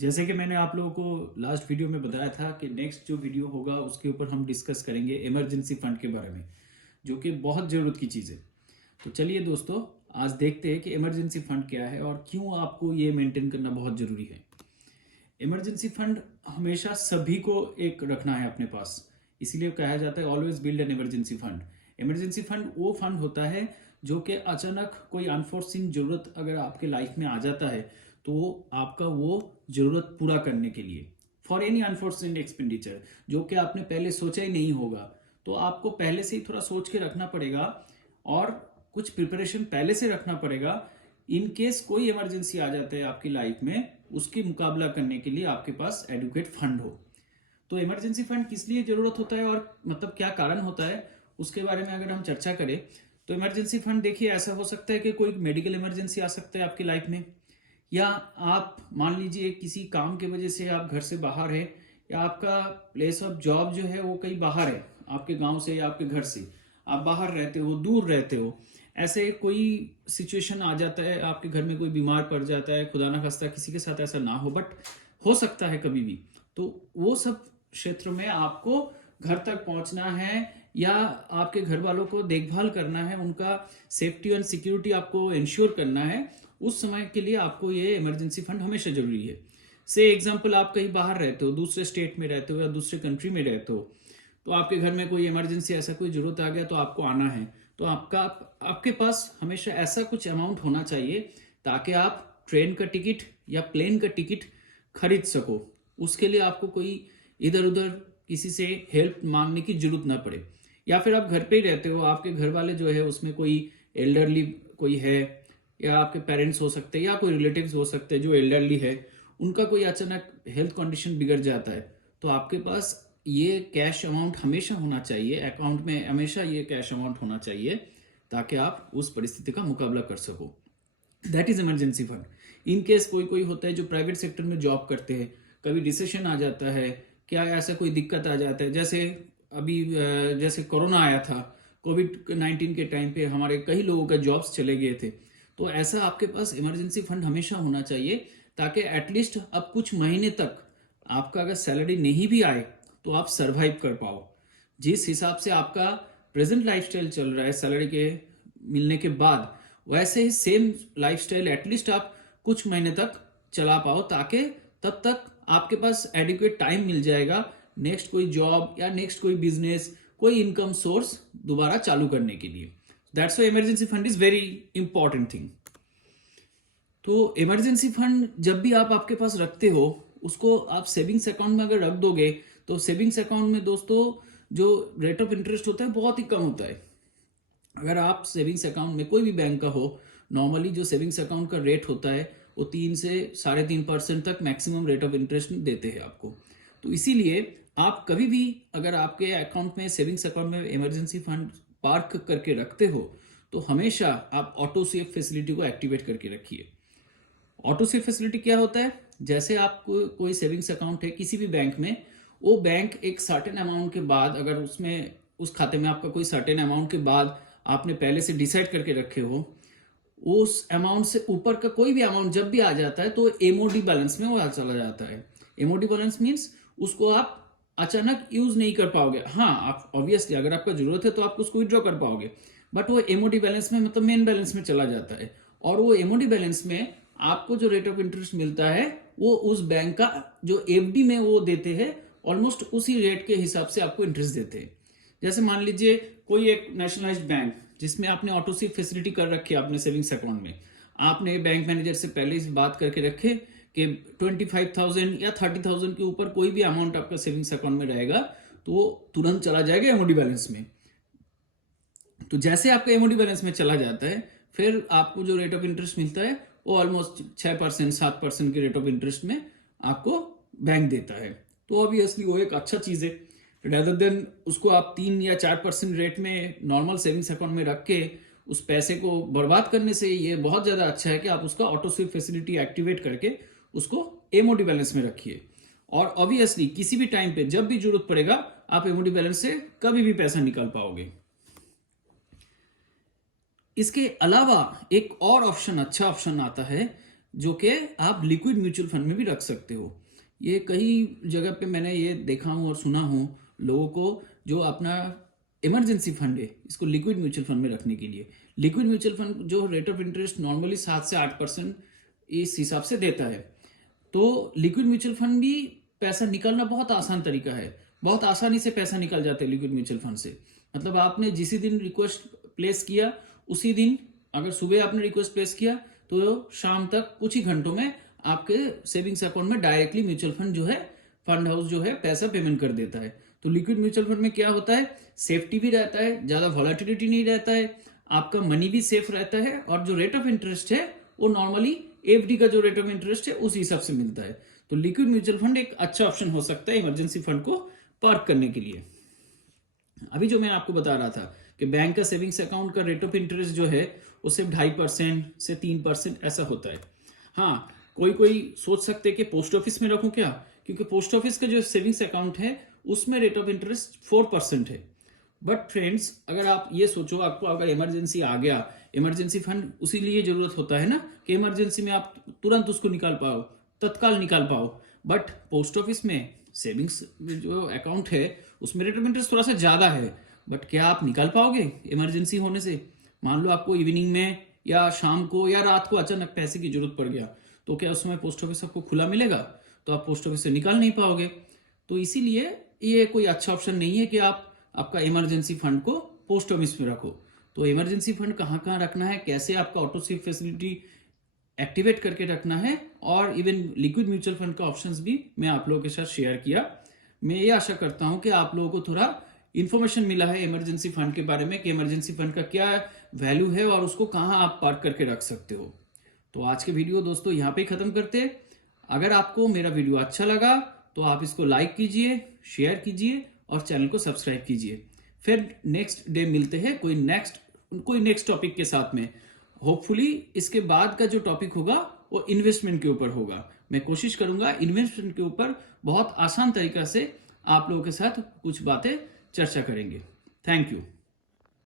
जैसे कि मैंने आप लोगों को लास्ट वीडियो में बताया था कि नेक्स्ट जो वीडियो होगा उसके ऊपर हम डिस्कस करेंगे इमरजेंसी फंड के बारे में, जो कि बहुत ज़रूरत की चीज़ है। तो चलिए दोस्तों, आज देखते हैं कि इमरजेंसी फंड क्या है और क्यों आपको ये मेंटेन करना बहुत ज़रूरी है। इमरजेंसी फंड हमेशा सभी को एक रखना है अपने पास, इसीलिए कहा जाता है always build an emergency fund. Emergency fund वो फंड होता है जो कि अचानक कोई अनफोर्सिन ज़रूरत अगर आपके लाइफ में आ जाता है तो आपका वो ज़रूरत पूरा करने के लिए, फॉर एनी अनफोर्सिन एक्सपेंडिचर जो कि आपने पहले सोचा ही नहीं होगा, तो आपको पहले से ही थोड़ा सोच के रखना पड़ेगा और कुछ प्रिपरेशन पहले से रखना पड़ेगा। इन केस कोई इमरजेंसी आ जाता है आपकी लाइफ में, उसकी मुकाबला करने के लिए आपके पास एडुकेट फंड हो। तो इमरजेंसी फंड किस लिए जरूरत होता है और मतलब क्या कारण होता है, उसके बारे में अगर हम चर्चा करें तो इमरजेंसी फंड देखिए, ऐसा हो सकता है कि कोई मेडिकल इमरजेंसी आ सकता है आपकी लाइफ में, या आप मान लीजिए किसी काम की वजह से आप घर से बाहर है, या आपका प्लेस ऑफ जॉब जो है वो कहीं बाहर है, आपके गांव से या आपके घर से आप बाहर रहते हो, दूर रहते हो। ऐसे कोई सिचुएशन आ जाता है, आपके घर में कोई बीमार पड़ जाता है, खुदा ना खास्ता किसी के साथ ऐसा ना हो, बट हो सकता है कभी भी। तो वो सब क्षेत्र में आपको घर तक पहुंचना है या आपके घर वालों को देखभाल करना है, उनका सेफ्टी और सिक्योरिटी आपको इंश्योर करना है, उस समय के लिए आपको ये इमरजेंसी फंड हमेशा जरूरी है। से एग्जांपल, आप कहीं बाहर रहते हो, दूसरे स्टेट में रहते हो या दूसरे कंट्री में रहते हो, तो आपके घर में कोई इमरजेंसी, ऐसा कोई जरूरत आ गया तो आपको आना है, तो आपके पास हमेशा ऐसा कुछ अमाउंट होना चाहिए ताकि आप ट्रेन का टिकट या प्लेन का टिकट खरीद सको। उसके लिए आपको कोई इधर उधर किसी से हेल्प मांगने की जरूरत ना पड़े। या फिर आप घर पे ही रहते हो, आपके घर वाले जो है उसमें कोई एल्डरली कोई है, या आपके पेरेंट्स हो सकते हैं या कोई रिलेटिव्स हो सकते हैं जो एल्डरली है, उनका कोई अचानक हेल्थ कंडीशन बिगड़ जाता है, तो आपके पास ये कैश अमाउंट हमेशा होना चाहिए, अकाउंट में हमेशा ये कैश अमाउंट होना चाहिए ताकि आप उस परिस्थिति का मुकाबला कर सको। That is emergency fund. In case कोई कोई होता है जो प्राइवेट सेक्टर में जॉब करते हैं, कभी रिसेशन आ जाता है, क्या ऐसा कोई दिक्कत आ जाता है, जैसे अभी जैसे कोरोना आया था, कोविड-19 के टाइम पे हमारे कई लोगों का जॉब्स चले गए थे, तो ऐसा आपके पास इमरजेंसी फंड हमेशा होना चाहिए ताकि एटलीस्ट अब कुछ महीने तक आपका अगर सैलरी नहीं भी आए तो आप सरवाइव कर पाओ। जिस हिसाब से आपका प्रेजेंट लाइफस्टाइल चल रहा है सैलरी के मिलने के बाद, वैसे ही सेम लाइफस्टाइल एटलीस्ट आप कुछ महीने तक चला पाओ, ताकि तब तक आपके पास एडिक्वेट टाइम मिल जाएगा नेक्स्ट कोई जॉब या नेक्स्ट कोई बिजनेस, कोई इनकम सोर्स दोबारा चालू करने के लिए। That's why emergency fund is very important thing. तो इमरजेंसी फंड जब भी आप आपके पास रखते हो, उसको आप सेविंग्स अकाउंट में अगर रख दोगे तो सेविंग्स अकाउंट में दोस्तों जो रेट ऑफ इंटरेस्ट होता है बहुत ही कम होता है। अगर आप सेविंग्स अकाउंट में कोई भी बैंक का हो, नॉर्मली जो सेविंग्स अकाउंट का रेट होता है वो 3 से 3.5% तक मैक्सिमम रेट ऑफ इंटरेस्ट देते हैं आपको। तो इसीलिए आप कभी भी अगर आपके अकाउंट में, सेविंग्स अकाउंट में इमरजेंसी फंड पार्क करके रखते हो तो हमेशा आप ऑटो सेव फैसिलिटी को एक्टिवेट करके रखिए। ऑटो सेव फैसिलिटी क्या होता है, जैसे आपको कोई सेविंग्स अकाउंट है किसी भी बैंक में, वो बैंक एक सर्टेन अमाउंट के बाद, अगर उसमें उस खाते में आपका कोई सर्टेन अमाउंट के बाद आपने पहले से डिसाइड करके रखे हो, उस अमाउंट से ऊपर का कोई भी अमाउंट जब भी आ जाता है तो एमओडी बैलेंस में वो चला जाता है। एमओडी बैलेंस मीन्स उसको आप अचानक यूज नहीं कर पाओगे। हाँ, आप ऑब्वियसली अगर आपका जरूरत है तो आप उसको विड्रॉ कर पाओगे, बट वो एमओडी बैलेंस में, मतलब मेन बैलेंस में चला जाता है। और वो एमओडी बैलेंस में आपको जो रेट ऑफ इंटरेस्ट मिलता है वो उस बैंक का जो एफडी में वो देते हैं, ऑलमोस्ट उसी रेट के हिसाब से आपको इंटरेस्ट देते हैं। जैसे मान लीजिए कोई एक नेशनलाइज्ड बैंक जिसमें आपने ऑटो सेव फैसिलिटी कर रखी है अपने सेविंग्स अकाउंट में, आपने बैंक मैनेजर से पहले इस बात करके रखे कि 25,000 या 30,000 के ऊपर कोई भी अमाउंट आपका सेविंग्स अकाउंट में रहेगा तो वो तुरंत चला जाएगा एमओडी बैलेंस में। तो जैसे आपका एमओडी बैलेंस में चला जाता है, फिर आपको जो रेट ऑफ इंटरेस्ट मिलता है वो ऑलमोस्ट 6% 7% के रेट ऑफ इंटरेस्ट में आपको बैंक देता है। तो ऑब्वियसली वो एक अच्छा चीज़ है, रेदर देन उसको आप 3 या 4% रेट में नॉर्मल सेविंग्स अकाउंट में रख के उस पैसे को बर्बाद करने से ये बहुत ज़्यादा अच्छा है कि आप उसका ऑटो सेव फैसिलिटी एक्टिवेट करके उसको एमओडी बैलेंस में रखिए। और ऑब्वियसली किसी भी टाइम पे जब भी जरूरत पड़ेगा आप एमओडी बैलेंस से कभी भी पैसा निकाल पाओगे। इसके अलावा एक और ऑप्शन, अच्छा ऑप्शन आता है जो कि आप लिक्विड म्यूचुअल फंड में भी रख सकते हो। ये कई जगह पे मैंने ये देखा हूँ और सुना हूँ लोगों को जो अपना इमरजेंसी फंड है इसको लिक्विड म्यूचुअल फंड में रखने के लिए। लिक्विड म्यूचुअल फंड जो रेट ऑफ इंटरेस्ट नॉर्मली 7 से 8% इस हिसाब से देता है। तो लिक्विड म्यूचुअल फंड भी पैसा निकालना बहुत आसान तरीका है, बहुत आसानी से पैसा निकल जाता है लिक्विड म्यूचुअल फंड से। मतलब आपने जिस दिन रिक्वेस्ट प्लेस किया उसी दिन, अगर सुबह आपने रिक्वेस्ट प्लेस किया तो शाम तक कुछ ही घंटों में आपके सेविंग्स अकाउंट में डायरेक्टली म्यूचुअल फंड जो है, फंड हाउस जो है पैसा पेमेंट कर देता है। तो लिक्विड म्यूचुअल फंड में क्या होता है, सेफ्टी भी रहता है, ज्यादा वॉलेटिलिटी नहीं रहता है, आपका मनी भी सेफ रहता है, और जो रेट ऑफ इंटरेस्ट है वो नॉर्मली एफडी का जो रेट ऑफ इंटरेस्ट है उस हिसाब से मिलता है। तो लिक्विड म्यूचुअल फंड एक अच्छा ऑप्शन हो सकता है इमरजेंसी फंड को पार्क करने के लिए। अभी जो मैं आपको बता रहा था कि बैंक का सेविंग्स अकाउंट का रेट ऑफ इंटरेस्ट जो है वो सिर्फ 2.5% से 3% ऐसा होता है। हाँ, कोई सोच सकते हैं कि पोस्ट ऑफिस में रखूं क्या, क्योंकि पोस्ट ऑफिस का जो सेविंग्स अकाउंट है उसमें रेट ऑफ इंटरेस्ट 4% है। बट फ्रेंड्स, अगर आप ये सोचो आपको अगर इमरजेंसी आ गया, इमरजेंसी फंड उसी लिए जरूरत होता है ना कि इमरजेंसी में आप तुरंत उसको निकाल पाओ, तत्काल निकाल पाओ। बट पोस्ट ऑफिस में सेविंग्स जो अकाउंट है उसमें रेट ऑफ इंटरेस्ट थोड़ा सा ज्यादा है, बट क्या आप निकाल पाओगे इमरजेंसी होने से? मान लो आपको इवनिंग में या शाम को या रात को अचानक पैसे की जरूरत पड़ गया, तो क्या उस समय पोस्ट ऑफिस आपको खुला मिलेगा? तो आप पोस्ट ऑफिस से निकाल नहीं पाओगे। तो इसीलिए ये कोई अच्छा ऑप्शन नहीं है कि आप आपका इमरजेंसी फंड को पोस्ट ऑफिस में रखो। तो इमरजेंसी फंड कहाँ कहाँ रखना है, कैसे आपका ऑटो सेव फैसिलिटी एक्टिवेट करके रखना है, और इवन लिक्विड म्यूचुअल फंड का ऑप्शंस भी मैं आप लोगों के साथ शेयर किया। मैं ये आशा करता हूं कि आप लोगों को थोड़ा इन्फॉर्मेशन मिला है इमरजेंसी फंड के बारे में कि इमरजेंसी फंड का क्या वैल्यू है और उसको कहाँ आप पार्क करके रख सकते हो। तो आज के वीडियो दोस्तों यहाँ पे खत्म करते हैं। अगर आपको मेरा वीडियो अच्छा लगा तो आप इसको लाइक कीजिए, शेयर कीजिए और चैनल को सब्सक्राइब कीजिए। फिर नेक्स्ट डे मिलते हैं कोई नेक्स्ट टॉपिक के साथ में। होपफुली इसके बाद का जो टॉपिक होगा वो इन्वेस्टमेंट के ऊपर होगा। मैं कोशिश करूंगा इन्वेस्टमेंट के ऊपर बहुत आसान तरीका से आप लोगों के साथ कुछ बातें चर्चा करेंगे। Thank you.